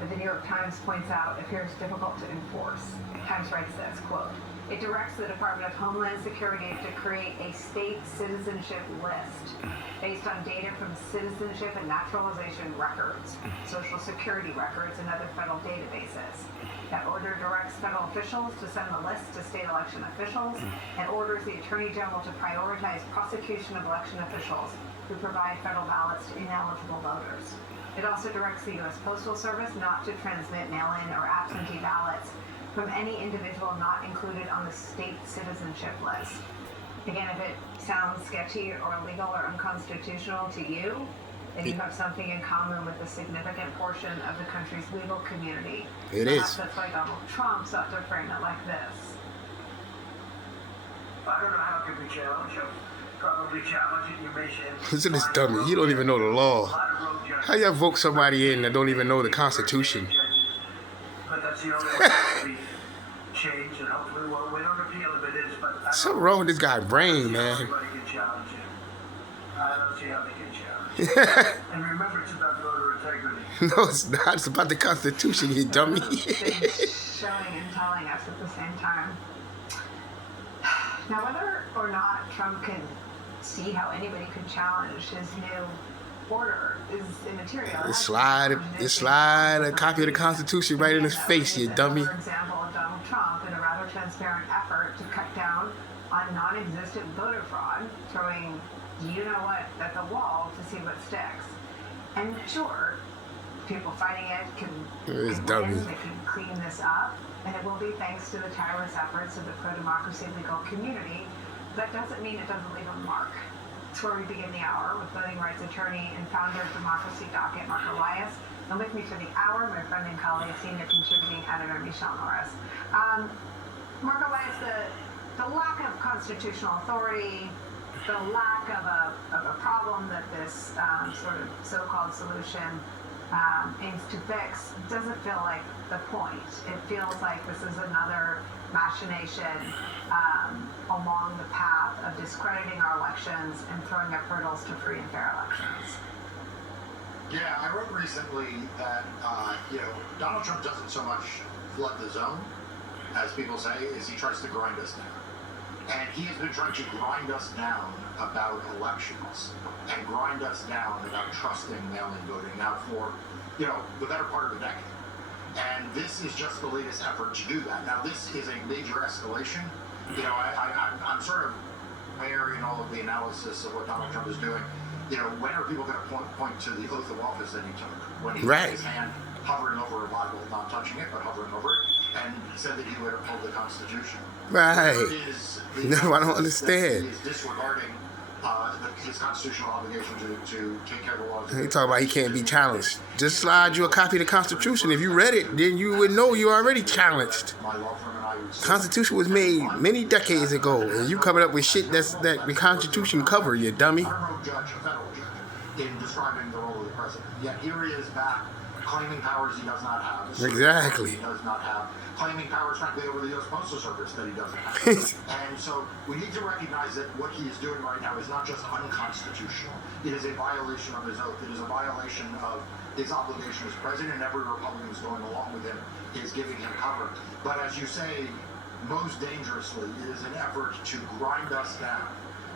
but the New York Times points out appears difficult to enforce. Times writes this, quote, "It directs the Department of Homeland Security to create a state citizenship list based on data from citizenship and naturalization records, social security records, and other federal databases. That order directs federal officials to send the list to state election officials and orders the Attorney General to prioritize prosecution of election officials who provide federal ballots to ineligible voters. It also directs the U.S. Postal Service not to transmit mail-in or absentee ballots from any individual not included on the state citizenship list." Again, if it sounds sketchy or illegal or unconstitutional to you, then you have something in common with a significant portion of the country's legal community. It is. That's why Donald Trump sought to frame it like this. I don't know how it can be challenged. Probably challenging. You may say. Listen to this dummy. He don't even know the law. How you vote somebody in that don't even know the Constitution? But that's the only way to be changed, and hopefully we don't appeal if it is. But Something wrong with this guy's brain, man. Everybody can challenge him. I don't see how they can challenge him. And remember, it's about voter integrity. No, it's not. It's about the Constitution, you dummy. Showing and telling us at the same time. Now, whether or not Trump can see how anybody could challenge his new order is immaterial. Just slide a copy of the Constitution right in his face, you dummy. For example, of Donald Trump in a rather transparent effort to cut down on non-existent voter fraud, throwing you-know-what at the wall to see what sticks. And sure, people fighting it can win, they can clean this up, and it will be thanks to the tireless efforts of the pro-democracy legal community. That doesn't mean it doesn't leave a mark. It's where we begin the hour with voting rights attorney and founder of Democracy Docket, Mark Elias. And with me for the hour, my friend and colleague, senior contributing editor Michelle Norris. Mark Elias, the lack of constitutional authority, the lack of a problem that this sort of so-called solution aims to fix doesn't feel like the point. It feels like this is another machination along the path of discrediting our elections and throwing up hurdles to free and fair elections. Yeah, I wrote recently that Donald Trump doesn't so much flood the zone, as people say, is he tries to grind us down. And he has been trying to grind us down about elections and grind us down about trusting mail-in voting now for, the better part of a decade. And this is just the latest effort to do that. Now, this is a major escalation. I'm sort of marrying all of the analysis of what Donald Trump is doing. When are people going to point to the oath of office that he took when he had his hand hovering over a Bible, not touching it, but hovering over it, and said that he would uphold the Constitution? Right. No, I don't understand. He is disregarding his constitutional obligation to take care of the laws. He talking about he can't be challenged. Just slide you a copy of the Constitution. If you read it, then you would know you already challenged. My law firm and I would The Constitution was made many decades ago, and you coming up with shit that the Constitution cover, you dummy. I'm a federal judge, in describing the role of the president. Yet here he is back claiming powers he does not have. Exactly. He does not have. Claiming powers, frankly, over the U.S. Postal Service that he doesn't have. And so we need to recognize that what he is doing right now is not just unconstitutional. It is a violation of his oath. It is a violation of his obligation as president, and every Republican who's going along with him is giving him cover. But as you say, most dangerously, it is an effort to grind us down,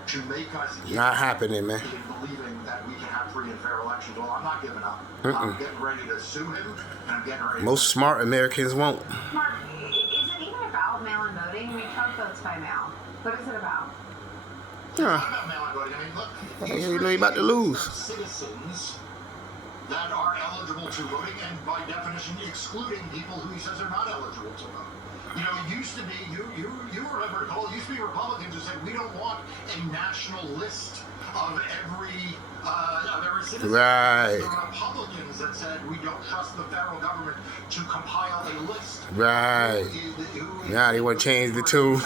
to make us Not happening, man. in believing that we can have free and fair elections. Well, I'm not giving up. I'm getting ready to sue him, and I'm getting ready. Most smart Americans won't. Mark, is it even about mail-in voting? I mean, Trump votes by mail. What is it about? It's not about mail-in voting. I mean, look, You know you're about to lose. citizens that are eligible to voting, and by definition, excluding people who he says are not eligible to vote. It used to be, you remember, Nicole, it used to be Republicans who said, we don't want a national list of every citizen. Right. The Republicans that said, we don't trust the federal government to compile a list. Right. Now they want to change the two,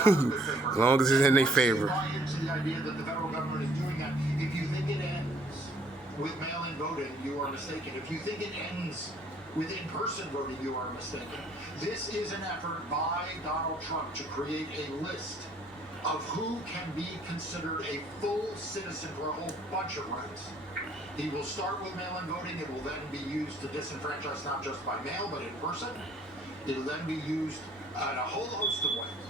as long as it's in their favor. Buy into the idea that the federal government is doing that. If you think it ends with mail-in voting, you are mistaken. If you think it ends with in-person voting, you are mistaken. This is an effort by Donald Trump to create a list of who can be considered a full citizen for a whole bunch of rights. He will start with mail-in voting. It will then be used to disenfranchise not just by mail, but in person. It will then be used in a whole host of ways.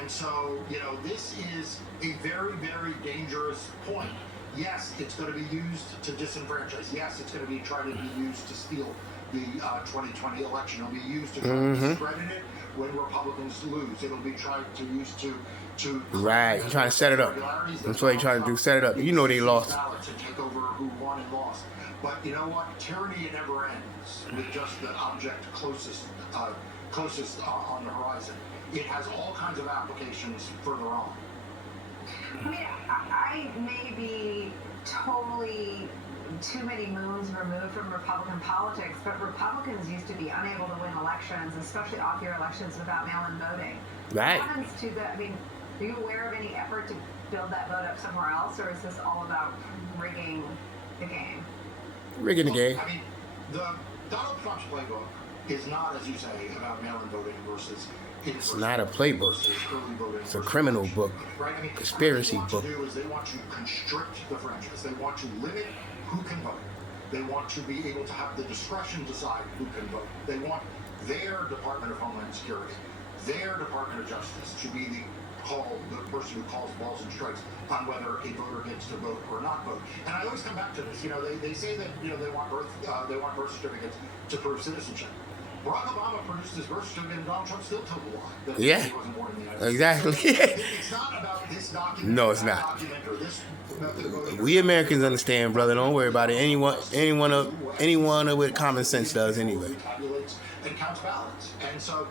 And so, this is a very, very dangerous point. Yes, it's going to be used to disenfranchise. Yes, it's going to be trying to be used to steal the 2020 election. It'll be used to try to discredit it when Republicans lose. It'll be tried to use to right. He's trying to set it up. That's what he's trying to do. Set it up. You know they lost. To take over who won and lost. But you know what? Tyranny never ends with just the object closest on the horizon. It has all kinds of applications further on. I mean, I may be totally too many moons removed from Republican politics, but Republicans used to be unable to win elections, especially off-year elections, without mail-in voting. Right. What happens to the, I mean, are you aware of any effort to build that vote up somewhere else, or is this all about rigging the game? Rigging the game. I mean, the Donald Trump's playbook is not, as you say, about mail-in voting versus it's not a playbook. It's a criminal book. Right? I mean, conspiracy book. What they want to do is they want to constrict the franchise. They want to limit who can vote. They want to be able to have the discretion to decide who can vote. They want their Department of Homeland Security, their Department of Justice to be the person who calls balls and strikes on whether a voter gets to vote or not vote. And I always come back to this. They say that they want birth certificates to prove citizenship. Barack Obama produced his birth certificate, and Donald Trump still told a lie that he wasn't born in the United Exactly. States. It's not about this document. No, it's not. We Americans understand, brother. Don't worry about it. Anyone with common sense does anyway. And counts ballots. And so,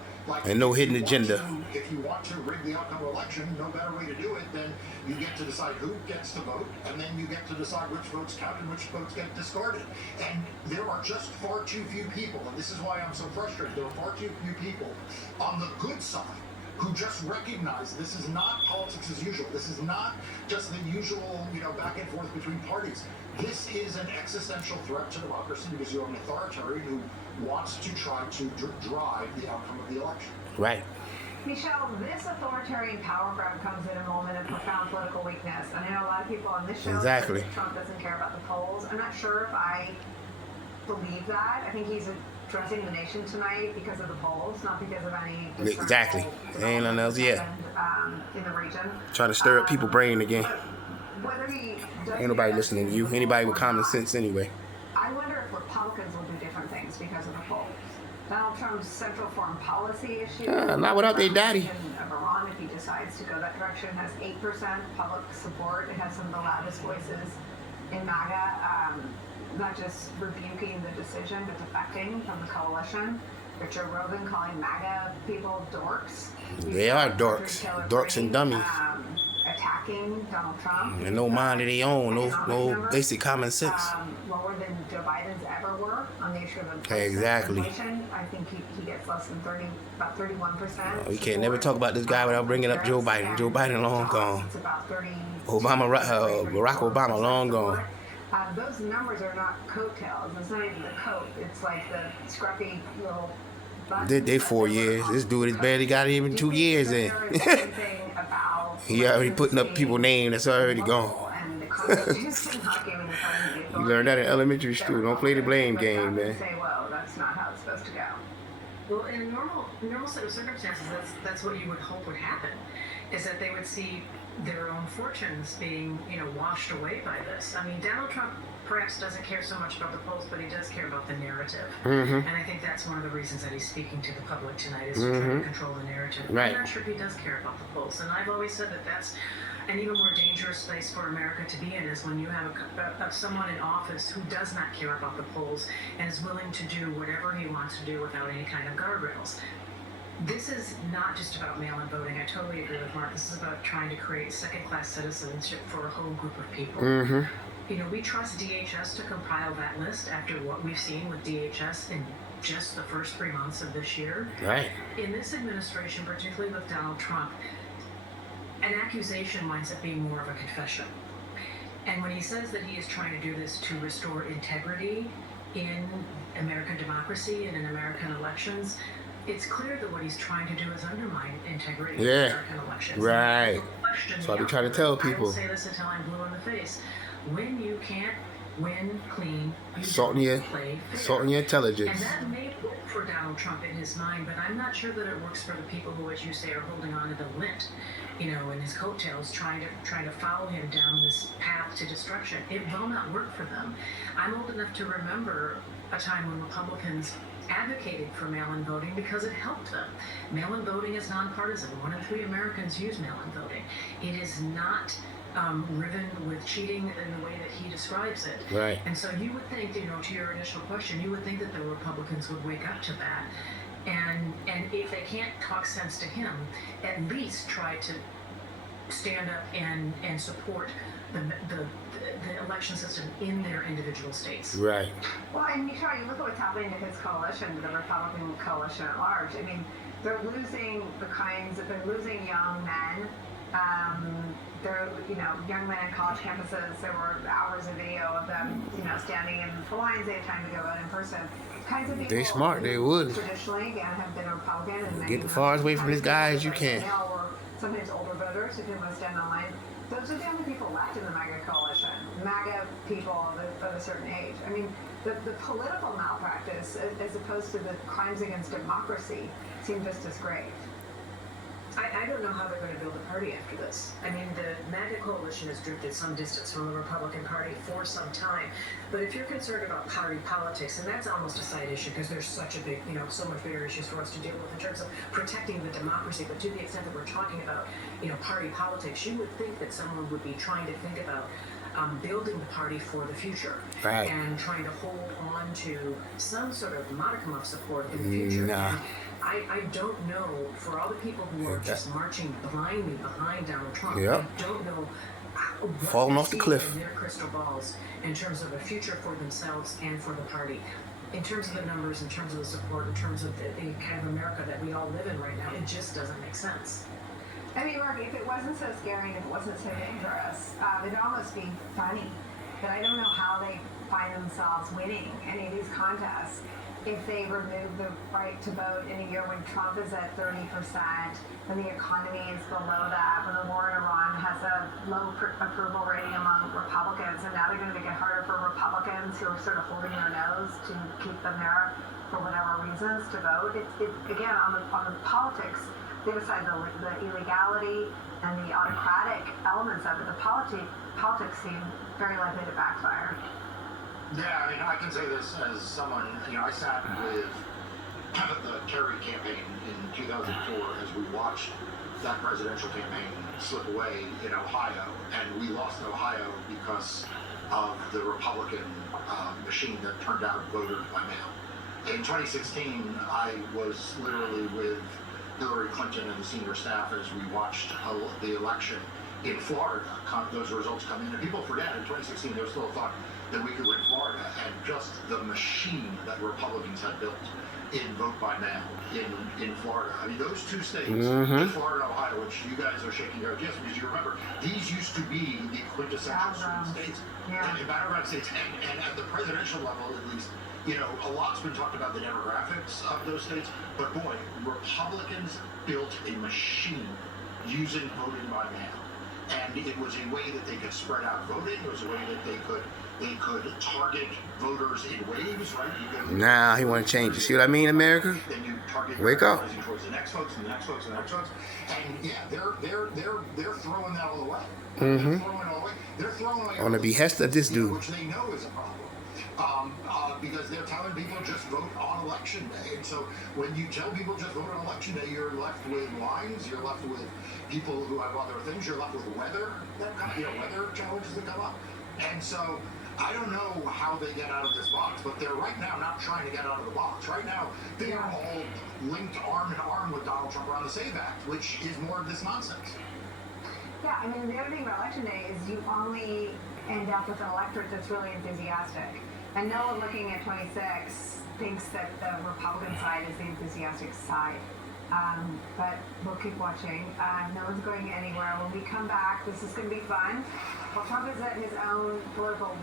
and no hidden agenda. If you want to rig the outcome of the election, no better way to do it than you get to decide who gets to vote, and then you get to decide which votes count and which votes get discarded. And there are just far too few people, and this is why I'm so frustrated. There are far too few people on the good side who just recognize this is not politics as usual. This is not just the usual, back and forth between parties. This is an existential threat to democracy because you're an authoritarian who wants to try to drive the outcome of the election. Right. Michelle, this authoritarian power grab comes in a moment of profound political weakness. And I know a lot of people on this show say Trump doesn't care about the polls. I'm not sure if I believe that. I think he's addressing the nation tonight because of the polls, not because of any exactly. Ain't nothing else yet. In the region. Trying to stir up people's brain again. Whether he ain't nobody listening to you. Anybody with common sense anyway. I wonder if Republicans will do different things because of the polls. Donald Trump's central foreign policy issue. Not without their daddy. Of Iran, if he decides to go that direction, has 8% public support. It has some of the loudest voices in MAGA, not just rebuking the decision, but defecting from the coalition. Richard Rogan calling MAGA people dorks. They are dorks. Dorks and dummies. Attacking Donald Trump. And no mind of their own. No basic common sense. Lower than Joe Biden's ever were on the issue of inflation. Exactly. I think he gets less than about 31%. You can't never talk about this guy without bringing up Joe Biden. Joe Biden long gone. It's about 30. Barack Obama long gone. Those numbers are not coattails. It's not even the coat. It's like the scruffy little. They 4 years. This dude has barely got even 2 years in. He already putting up people's names that's already gone. You learned that in elementary school. Don't play the blame game, man. Well, that's not how it's supposed to go. Well, in a normal set of circumstances, that's what you would hope would happen, is that they would see their own fortunes being, washed away by this. I mean, Donald Trump perhaps doesn't care so much about the polls, but he does care about the narrative. And I think that's one of the reasons that he's speaking to the public tonight, is to try to control the narrative. Right. I'm not sure if he does care about the polls. And I've always said that that's an even more dangerous place for America to be in, is when you have someone in office who does not care about the polls and is willing to do whatever he wants to do without any kind of guardrails. This is not just about mail-in voting. I totally agree with Mark. This is about trying to create second-class citizenship for a whole group of people. We trust DHS to compile that list after what we've seen with DHS in just the first 3 months of this year. Right. In this administration, particularly with Donald Trump, an accusation winds up being more of a confession. And when he says that he is trying to do this to restore integrity in American democracy and in American elections, it's clear that what he's trying to do is undermine integrity in American elections. Right. That's why we try to tell people. I will say this until I'm blue in the face. When you can't win clean, you Salting your, play fair. salting your And intelligence. that may work for Donald Trump in his mind, but I'm not sure that it works for the people who, as you say, are holding on to the lint, you know, in his coattails, trying to follow him down this path to destruction. It will not work for them. I'm old enough to remember a time when Republicans advocated for mail-in voting because it helped them. Mail-in voting is nonpartisan. 1 in 3 Americans use mail-in voting. It is not riven with cheating in the way that he describes it. Right. And so you would think, you know, to your initial question, you would think that the Republicans would wake up to that. And if they can't talk sense to him, at least try to stand up and support the election system in their individual states. Right. Well, and you look at what's happening to his coalition, the Republican coalition at large. I mean, they're losing they're losing young men. They're, you know, young men in college campuses. There were hours of video of them, you know, standing in the lines. They had time to go out in person. Kinds of people They smart. They would. traditionally, again, have been Republican and Get as far away from this guy as you can. Or sometimes older voters who didn't want to stand online. Those are the only people left in the MAGA coalition. MAGA people of a certain age. I mean, the political malpractice, as opposed to the crimes against democracy, seem just as grave. I don't know how they're going to build a party after this. I mean, the MAGA coalition has drifted some distance from the Republican Party for some time. But if you're concerned about party politics, and that's almost a side issue because there's such a big, you know, so much bigger issues for us to deal with in terms of protecting the democracy. But to the extent that we're talking about, you know, party politics, you would think that someone would be trying to think about building the party for the future. Right. And trying to hold on to some sort of modicum of support in the future. Nah. And I don't know, for all the people who are just marching blindly behind Donald Trump, Yep. I don't know what Falling they off the see cliff. in their crystal balls in terms of a future for themselves and for the party. In terms of the numbers, in terms of the support, in terms of the kind of America that we all live in right now, it just doesn't make sense. I mean, Mark, if it wasn't so scary and if it wasn't so dangerous, it'd almost be funny. But I don't know how they find themselves winning any of these contests if they remove the right to vote in a year when Trump is at 30%, when the economy is below that, when the war in Iran has a low approval rating among Republicans, and now they're going to make it harder for Republicans who are sort of holding their nose to keep them there for whatever reasons to vote. Again, on the politics, leave aside the illegality and the autocratic elements of it, the politics seem very likely to backfire. Yeah, I mean, I can say this as someone, you know, I sat with the Kerry campaign in 2004 as we watched that presidential campaign slip away in Ohio, and we lost Ohio because of the Republican machine that turned out voters by mail. In 2016, I was literally with Hillary Clinton and the senior staff as we watched the election in Florida, those results come in, and people forget in 2016 there was still a thought that we could win Florida, and just the machine that Republicans had built in vote by mail in Florida. I mean, those two states, Florida and Ohio, which you guys are shaking your head yes, because you remember, these used to be the quintessential swing states, and battleground states, and at the presidential level at least, you know, a lot's been talked about the demographics of those states, but boy, Republicans built a machine using voting by mail. And it was a way that they could spread out voting. It was a way that they could target voters in waves, right? Nah, he want to change it. See what I mean, America? Then you target Wake up. towards the next folks and the next folks and the next folks. And yeah, they're throwing that all away. Mm-hmm. They're throwing it all away. They're throwing away On the behest of this dude. which they know is a problem. Because they're telling people just vote on election day. And so when you tell people just vote on election day, you're left with lines, you're left with people who have other things, you're left with weather weather challenges that come up. And so I don't know how they get out of this box, but they're right now not trying to get out of the box. Right now, they are all linked arm in arm with Donald Trump around the SAVE Act, which is more of this nonsense. Yeah, I mean, the other thing about election day is you only end up with an electorate that's really enthusiastic. And no one looking at 26 thinks that the Republican side is the enthusiastic side. But we'll keep watching. No one's going anywhere. When we come back, this is going to be fun. Well, Trump is at his own political